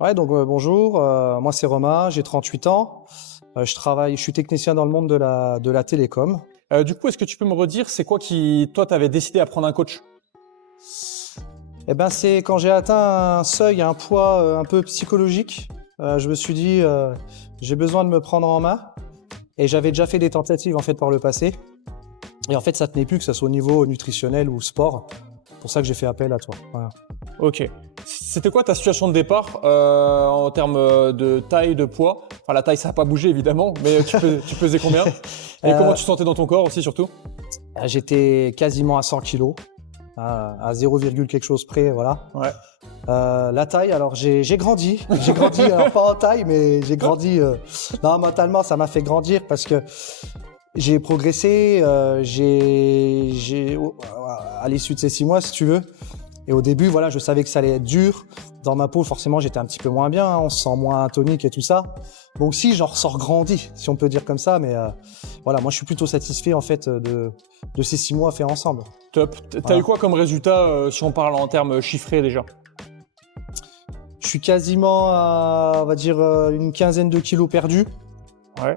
Ouais, donc bonjour, moi c'est Romain, j'ai 38 ans. Je suis technicien dans le monde de la télécom. Du coup, est-ce que tu peux me redire, c'est quoi qui, toi, t'avais décidé à prendre un coach? Eh ben, c'est quand j'ai atteint un seuil, un poids un peu psychologique, je me suis dit, j'ai besoin de me prendre en main. Et j'avais déjà fait des tentatives en fait par le passé. Et en fait, ça tenait plus, que ce soit au niveau nutritionnel ou sport. C'est pour ça que j'ai fait appel à toi. Voilà. Ok. C'était quoi ta situation de départ en termes de taille, de poids? Enfin, la taille, ça n'a pas bougé évidemment, mais tu pesais combien? Et comment tu te sentais dans ton corps aussi, surtout? J'étais quasiment à 100 kilos, à 0, quelque chose près, voilà. Ouais. La taille, alors j'ai grandi. J'ai grandi, alors pas en taille, mais j'ai grandi. Non, mentalement, ça m'a fait grandir parce que j'ai progressé. À l'issue de ces 6 mois, si tu veux. Et au début, voilà, je savais que ça allait être dur. Dans ma peau, forcément, j'étais un petit peu moins bien. On se sent moins tonique et tout ça. Donc si, j'en ressors grandi, si on peut dire comme ça. Mais voilà, moi, je suis plutôt satisfait en fait de ces 6 mois faits ensemble. Top. T'as Voilà. eu quoi comme résultat si on parle en termes chiffrés déjà? Je suis quasiment à, on va dire, une quinzaine de kilos perdus. Ouais.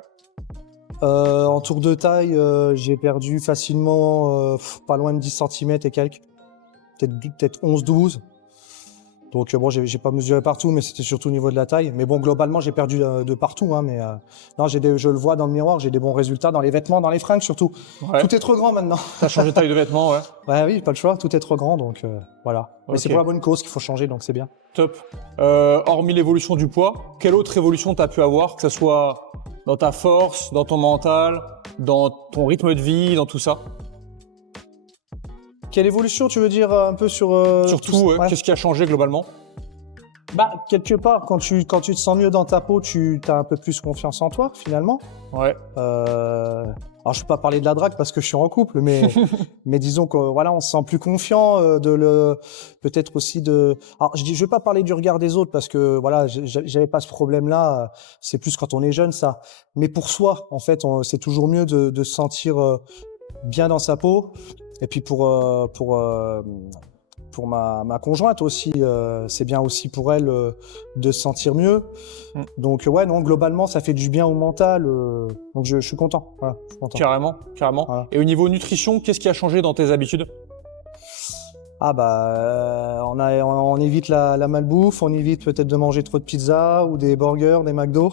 En tour de taille, j'ai perdu facilement pas loin de 10 centimètres et quelques. Peut-être 11-12. Donc bon, j'ai pas mesuré partout, mais c'était surtout au niveau de la taille. Mais bon, globalement, j'ai perdu de partout. Hein, mais non, je le vois dans le miroir, j'ai des bons résultats dans les vêtements, dans les fringues surtout. Ouais. Tout est trop grand maintenant. T'as changé de taille de vêtements, ouais. Ouais, oui, pas le choix, tout est trop grand, donc voilà. Mais Ok. c'est pour la bonne cause qu'il faut changer, donc c'est bien. Top. Hormis l'évolution du poids, quelle autre évolution t'as pu avoir, que ce soit dans ta force, dans ton mental, dans ton rythme de vie, dans tout ça? Quelle évolution, tu veux dire un peu sur Surtout, tout ça? ouais. Ouais. Qu'est-ce qui a changé globalement? Bah, quelque part, quand tu te sens mieux dans ta peau, tu as un peu plus confiance en toi, finalement. Ouais. Alors, je ne peux pas parler de la drague parce que je suis en couple, mais, mais disons que voilà, on se sent plus confiant, peut-être aussi de. Alors, je vais pas parler du regard des autres parce que voilà, j'avais pas ce problème-là. C'est plus quand on est jeune, ça. Mais pour soi, en fait, c'est toujours mieux de se sentir bien dans sa peau. Et puis pour ma conjointe aussi, c'est bien aussi pour elle de se sentir mieux. Donc ouais, non, globalement, ça fait du bien au mental. Donc je suis content. Voilà, je suis content. Carrément, carrément. Voilà. Et au niveau nutrition, qu'est-ce qui a changé dans tes habitudes? Ah bah, on évite la malbouffe, on évite peut-être de manger trop de pizza ou des burgers, des McDo.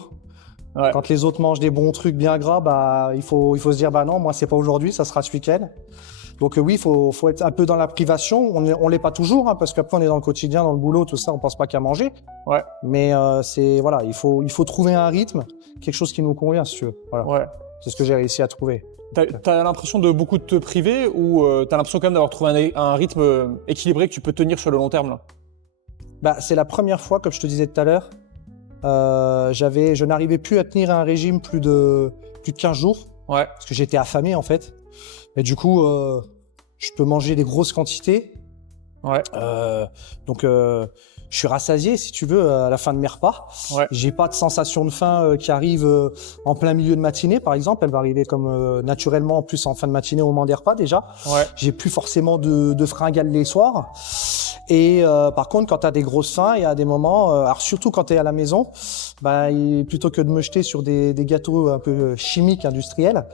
Ouais. Quand les autres mangent des bons trucs bien gras, bah il faut se dire bah non, moi c'est pas aujourd'hui, ça sera ce week-end. Donc oui, faut être un peu dans la privation. On l'est pas toujours, hein, parce qu'après on est dans le quotidien, dans le boulot, tout ça, on pense pas qu'à manger. Ouais. Mais c'est voilà, il faut trouver un rythme, quelque chose qui nous convient, si tu veux. Voilà. Ouais. C'est ce que j'ai réussi à trouver. T'as l'impression de beaucoup te priver ou t'as l'impression quand même d'avoir trouvé un rythme équilibré que tu peux tenir sur le long terme là? Bah, c'est la première fois, comme je te disais tout à l'heure, je n'arrivais plus à tenir un régime plus de 15 jours, Ouais. parce que j'étais affamé en fait. Et du coup, je peux manger des grosses quantités. Ouais. Donc, je suis rassasié, si tu veux, à la fin de mes repas. Ouais. J'ai pas de sensation de faim qui arrive en plein milieu de matinée, par exemple. Elle va arriver comme naturellement, en plus en fin de matinée au moment des repas déjà. Ouais. J'ai plus forcément de fringales les soirs. Et par contre, quand tu as des grosses faims, il y a des moments, alors surtout quand tu es à la maison, bah, plutôt que de me jeter sur des gâteaux un peu chimiques, industriels,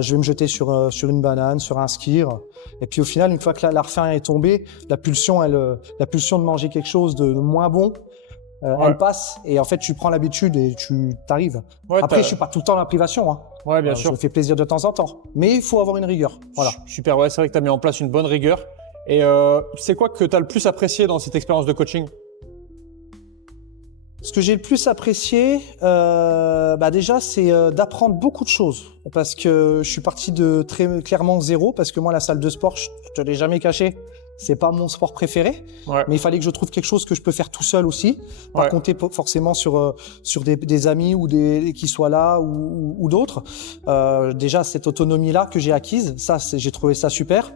je vais me jeter sur une banane, sur un skyr. Et puis au final, une fois que la faim est tombée, la pulsion de manger quelque chose de moins bon, Ouais. elle passe. Et en fait, tu prends l'habitude et tu t'arrives. Ouais, Après, je suis pas tout le temps dans la privation. Hein. Ouais, bien Je sûr. me fais plaisir de temps en temps. Mais il faut avoir une rigueur. Voilà. Super, ouais, c'est vrai que tu as mis en place une bonne rigueur. Et c'est quoi que tu as le plus apprécié dans cette expérience de coaching? Ce que j'ai le plus apprécié, bah déjà, c'est d'apprendre beaucoup de choses. Parce que je suis parti de très clairement zéro, parce que moi, la salle de sport, je te l'ai jamais caché, c'est pas mon sport préféré. Ouais. Mais il fallait que je trouve quelque chose que je peux faire tout seul aussi, pas Ouais. compter forcément sur des amis ou qui soient là ou d'autres. Déjà, cette autonomie-là que j'ai acquise, ça, j'ai trouvé ça super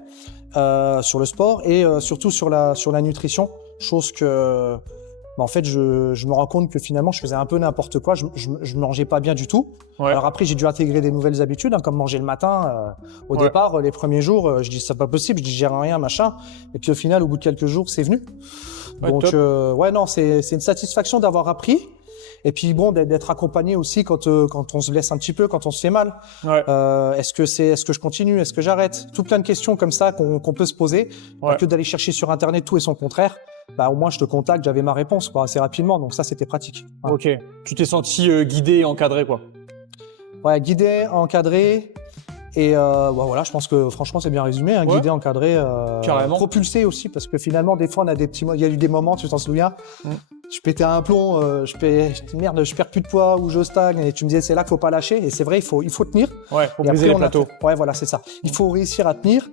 sur le sport et surtout sur la nutrition, chose que en fait, je me rends compte que finalement, je faisais un peu n'importe quoi. Je mangeais pas bien du tout. Ouais. Alors après, j'ai dû intégrer des nouvelles habitudes, hein, comme manger le matin. Au Ouais. départ, les premiers jours, je dis c'est pas possible, je digère rien, machin. Et puis au final, au bout de quelques jours, c'est venu. Ouais, Donc top. ouais, non, c'est une satisfaction d'avoir appris. Et puis bon, d'être accompagné aussi quand on se blesse un petit peu, quand on se fait mal. Ouais. Est-ce que je continue, est-ce que j'arrête? Tout plein de questions comme ça qu'on peut se poser, Ouais. que d'aller chercher sur internet tout et son contraire. Bah au moins je te contacte, j'avais ma réponse quoi, assez rapidement, donc ça c'était pratique. Ouais. Ok. Tu t'es senti guidé et encadré, quoi. Ouais, guidé, encadré. Et voilà, je pense que franchement c'est bien résumé, hein, Ouais. guidé, encadré, Carrément. propulsé aussi, parce que finalement des fois on a il y a eu des moments, tu t'en souviens, je pétais un plomb, merde, je perds plus de poids ou je stagne, et tu me disais c'est là qu'il faut pas lâcher, et c'est vrai, il faut tenir. Ouais, pour Et briser après, les plateaux. ouais, voilà, c'est ça. Il faut réussir à tenir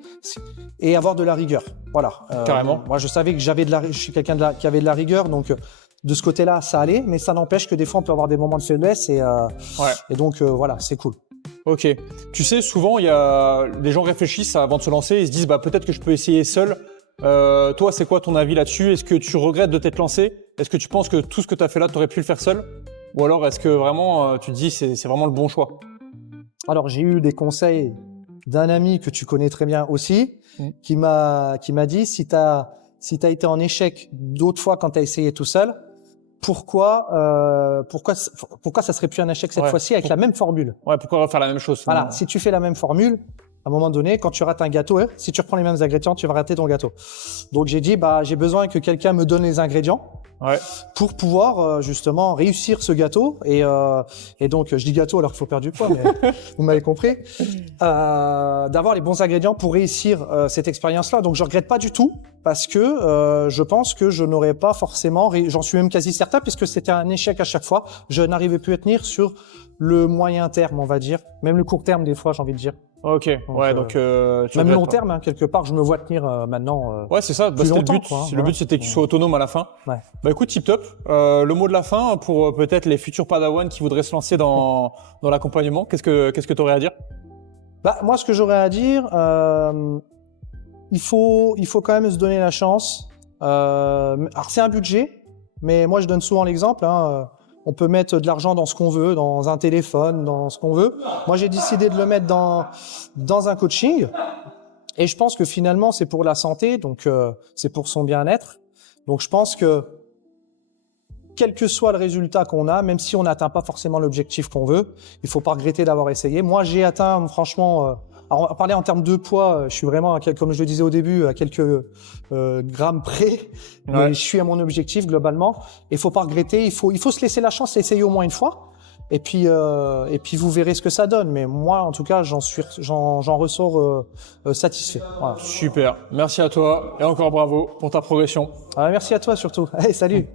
et avoir de la rigueur. Voilà. Carrément. Moi, je savais que je suis quelqu'un qui avait de la rigueur, donc de ce côté-là, ça allait, mais ça n'empêche que des fois, on peut avoir des moments de faiblesse et donc voilà, c'est cool. Ok. Tu sais, souvent, les gens réfléchissent avant de se lancer, ils se disent, bah, peut-être que je peux essayer seul. Toi, c'est quoi ton avis là-dessus? Est-ce que tu regrettes de t'être lancé? Est-ce que tu penses que tout ce que tu as fait là, tu aurais pu le faire seul? Ou alors, est-ce que vraiment, tu te dis, c'est vraiment le bon choix? Alors, j'ai eu des conseils d'un ami que tu connais très bien aussi, qui m'a dit, si t'as été en échec d'autres fois quand tu as essayé tout seul, pourquoi ça serait plus un échec cette Ouais. fois-ci avec la même formule? Ouais, pourquoi refaire la même chose? Voilà, si tu fais la même formule, à un moment donné, quand tu rates un gâteau, si tu reprends les mêmes ingrédients, tu vas rater ton gâteau. Donc j'ai dit, j'ai besoin que quelqu'un me donne les ingrédients Ouais. pour pouvoir justement réussir ce gâteau. Et donc je dis gâteau alors qu'il faut perdre du poids, mais vous m'avez compris. D'avoir les bons ingrédients pour réussir cette expérience-là. Donc je regrette pas du tout parce que je pense que je n'aurais pas forcément, j'en suis même quasi certain puisque c'était un échec à chaque fois. Je n'arrivais plus à tenir sur le moyen terme, on va dire, même le court terme des fois, j'ai envie de dire. Ok. Ouais, donc tu Même regrettes long pas. terme, hein, quelque part, je me vois tenir maintenant. Ouais, c'est ça. Bah, plus c'était le longtemps, but. quoi, hein, Le voilà. but, c'était que tu sois autonome à la fin. Ouais. Bah écoute, tip top. Le mot de la fin pour peut-être les futurs Padawan qui voudraient se lancer dans l'accompagnement. Qu'est-ce que tu aurais à dire? Moi, ce que j'aurais à dire, il faut quand même se donner la chance. Alors, c'est un budget, mais moi, je donne souvent l'exemple. On peut mettre de l'argent dans ce qu'on veut, dans un téléphone, dans ce qu'on veut. Moi, j'ai décidé de le mettre dans un coaching. Et je pense que finalement, c'est pour la santé, donc c'est pour son bien-être. Donc, je pense que quel que soit le résultat qu'on a, même si on n'atteint pas forcément l'objectif qu'on veut, il faut pas regretter d'avoir essayé. Moi, j'ai atteint, franchement, alors on va parler en termes de poids, je suis vraiment, comme je le disais au début, à quelques grammes près, mais Ouais. je suis à mon objectif globalement. Il faut pas regretter, il faut se laisser la chance d'essayer au moins une fois. Et puis vous verrez ce que ça donne. Mais moi, en tout cas, j'en ressors satisfait. Voilà. Super. Merci à toi et encore bravo pour ta progression. Merci à toi surtout. Allez, salut.